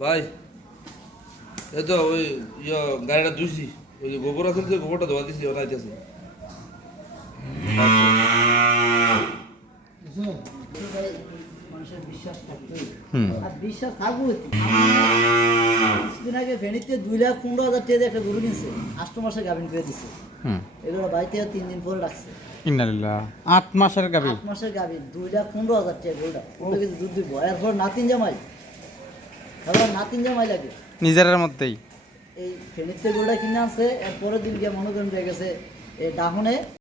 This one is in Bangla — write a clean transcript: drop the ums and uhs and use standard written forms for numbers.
ভাই এই তো ওই গাড়িটা ধুইছি, ওই যে গোবর আছে যে গোবরটা ধোয়া দিছি, ওটা আইতেছে। মানুষের বিশ্বাস থাকতো হুম আর বিশ্বাস থাকবো। কিছুদিন আগে ফেনীতে 2,15,000 টাকা দিয়ে একটা গরু কিনছে, 8 মাসে গাভিন করে দিছে। হুম এগুলো বাড়িতে 3 দিন পরে রাখছে। ইন্নালিল্লাহ 8 মাসের গাবি 8 মাসের গাভিন 2,15,000 টাকা গরুটা, 15 কেজি দুধ দিব। এরপর নাতিন জামাই, এবার নাতিন জামাই লাগে নিজের মধ্যেই। এই ফেনীতে গরুটা কিনে আনছে। এরপরের দিন গিয়ে মনে করেন হয়ে গেছে এই ডাহনে